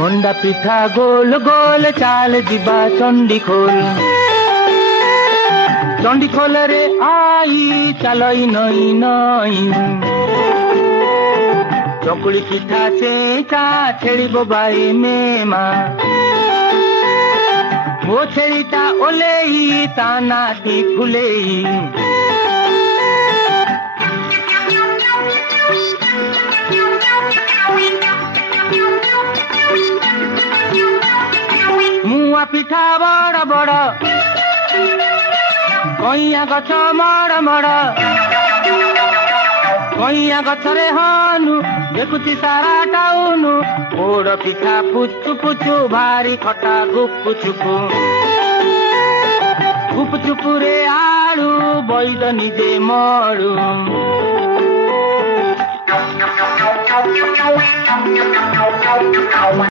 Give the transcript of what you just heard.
मंडा पिठा गोल गोल चाल दिबा चंडीखोल चंडीखोल रे आई चलई नई नई चकुली पिठा चेचा छेड़ी बाई मेमा वो छेड़ीटा ओलेई तानाटी फुलेई मुआ पिठा बड़ बड़ कइया गछ मड़ मड़ कइया गछरे हनु देखुची सारा टाउनु पोड़ पिठा पुचु पुचु भारी खटा गुपु चुपु गुपु चुपु रे आड़ू बैद निजे मड़ू